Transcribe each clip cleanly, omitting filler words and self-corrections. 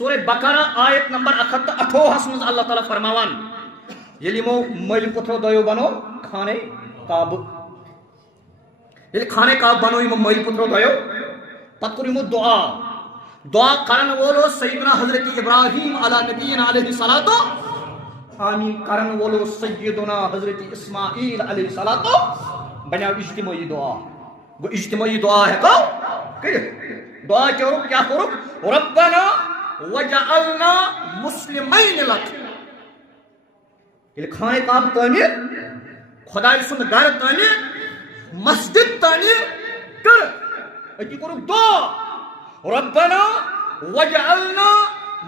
سورہ بقرہ آیت نمبر 128 مز اللہ تعالیٰ فرماوان یل یمو مل پتھرو دو بنو خانے کعبہ یل خانے کعبہ بنو یمو مل پتھرو دو پتہ کور یمو دعا کرن وولو سیدنا حضرت ابراہیم علی نبینا علیہ الصلوۃ آمین کرن وولو سیدنا حضرت اسماعیل علیہ الصلوۃ بناو اجتماعی دعا گو اجتماعی دعا ہے کہ دعا کیا کرو ربنا وجعلنا مسلمین لک یل خانہ کعبہ تعمیر خدای سند گھر تعمیر مسجد تعمیر کر اتی کرو دعا ربنا وجعلنا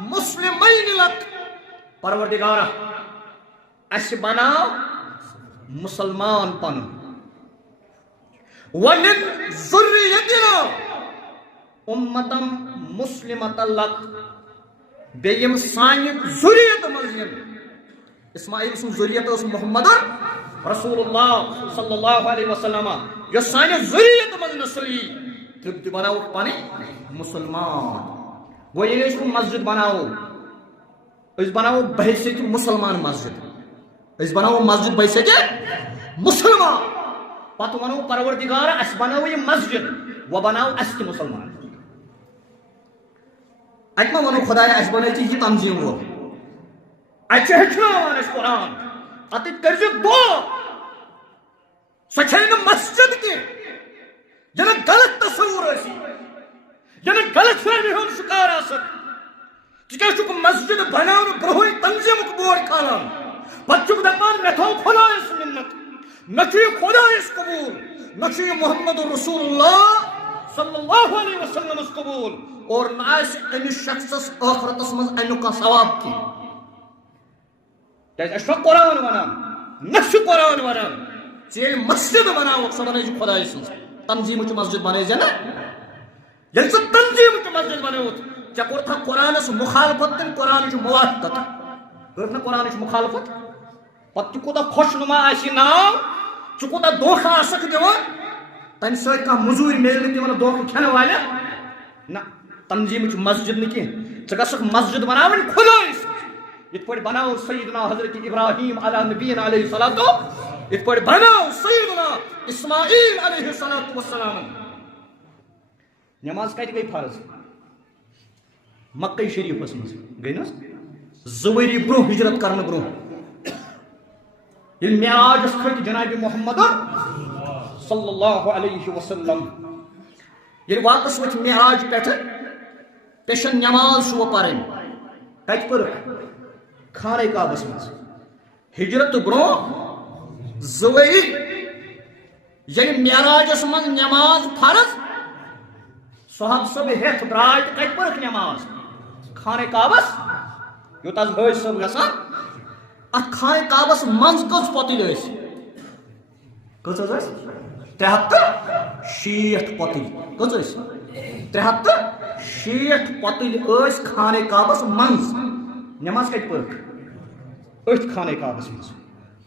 مسلمین لک پروردگارا اس بناو مسلمان پن ومن ذریتنا امتم مسلمت لک بیم سان ذریت مزین اسماعیل سن ذریت اس محمد رسول اللہ صلی اللہ علیہ وسلم یہ سان ذریت مز نسلی تم بناو پانی مسلمان وہ یہ اس کو مسجد بناو اس بناو بحیثیت مسلمان مسجد اس بناو مسجد بحیثیت مسلمان پتہ ونو پروردگار اس بناو یہ مسجد وہ بناو اس کے مسلمان اتما ونو خدا اس بنائی چیز یہ تنظیم وہ اچھے ہچناوان اس قرآن ات کرج دعا سچھین مسجد کی جنہ غلط تصور اسی جنہ غلط فہمی ہم شکار آسک تکہ مسجد بناون برہوئی تنظیم بور کھالان پتہ دپان مے تھو خدا اس منت نچی خدا اس قبول نچی محمد رسول اللہ صلی اللہ علیہ وسلم اس قبول اور ناس امس شخص آخرتس مز امیک ثواب کی اس قرآن ونان نفس قرآن ونان ژے مسجد بناو سہ بنائی خدا سن تنظیم مسجد بنائی نا یل سہ تنظیم مسجد بنوت ژے کور تھا قرآنس مخالفت کن قرآن موافقت کر نا قرآن مخالفت پتہ کوتہ خوش نما آسی ناو ژٕ کوتہ دھوکہ آسکھ دِوان تمہ سۭتۍ کانٛہہ موٚزوٗرۍ میلہِ نہٕ تِمن دھوکہ کھٮ۪نہٕ والٮ۪ن نہ تنظیمٕچ مسجد نہٕ کینٛہہ ژٕ گژھکھ مسجد بناوٕنۍ خۄدایس یِتھ پٲٹھۍ بناو سیدنا حضرت ابراہیم علی نبینا علیہ الصلوۃ یِتھ پٲٹھۍ بناو سیدنا اسماعیل علیہ الصلوۃ والسلام نماز کتہِ گٔے فرض مکہ شریفس منٛز گٔے نہ 2 ؤری برونٛہہ ہجرت کرنہٕ برونٛہہ یل معراجس کھت جناب محمد صلی اللہ علیہ وسلم یل واپس وچ معراج پہ پیشن نماز وہ پرن کت پر خانہ کعبس مز ہجرت برو 2 ؤری یل معراجس مز نماز فرض صحاب سب ہتھ درائے کت پر نماز خانہ کعبس یوتاز حج سب گسان ات خانہ کعبس منز کس پتل کس 360 پتل کس 360 پتل خانہ کعبس منز نماز کت پہ ات خانہ کعبس مز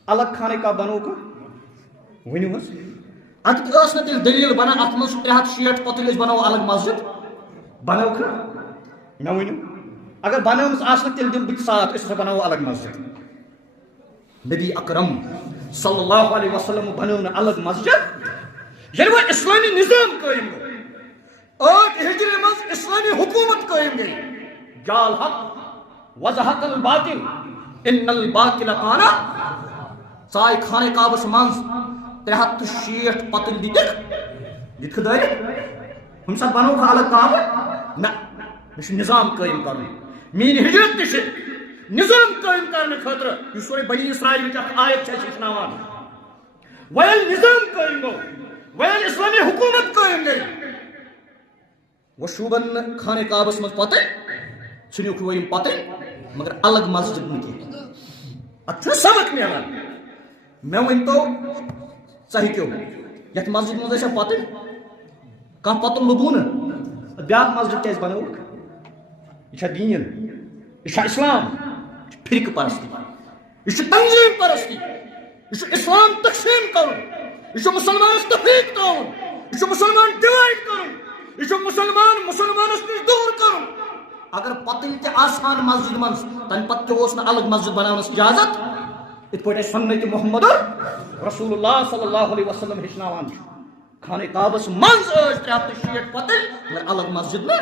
الگ خانہ کعبہ بنوک ونو ات نا تیل دلیل بنا ات مز 360 پتل بنو الگ مسجد بنوک مے ونو اگر بنومس آسن تیل دم بت ساتھ اس بنو الگ مسجد نبی اکرم صلی اللہ علیہ وسلم بنو الگ مسجد یل وہ اسلامی نظام قائم گو 8 ہجری مز اسلامی حکومت قائم گئی جال حق وزحق الباطل ان الباطل کان ژائے خانہ کعبس مز 360 پتل دتھ دار ہم سب بنو الگ کعبہ نہ مے نظام قائم کرن مین ہجرت تہ نظام قائم کرنے خاطر یہ سورہ بنی اسرائیل کی آیت ہچناوان ویل نظام قائم گو ویل اسلامی حکومت قائم گئی وہ شوبن خانہ کعبس مز پتہ ژھنوک ورم پتہ مگر الگ مسجد نہ ات سبق ملان مے ون تو ژٕ ہیٚکیو یتھ مسجد مز پتہ کانٛہہ پتہ لوٚبوٗ نہٕ بیاکھ مسجد کیازِ بنووُکھ یہ چھا دین یہ چھا اسلام فرقہ پرستی یہ تنظیم پرستی یہ اسلام تقسیم کرن یہ مسلمانس تفریق کرن یہ مسلمان ڈیوائڈ کرن یہ مسلمانس نش دور کرن اگر پتل تہ آسان مسجد من تم پتہ اوس نہ الگ مسجد بناونس اجازت ات پٲٹھۍ اَسہِ سنت محمد رسول اللہ صلی اللہ علیہ وسلم ہیچھناوان چھُ خانہ کعبس منٛز ٲسۍ 360 پتل مگر الگ مسجد نہ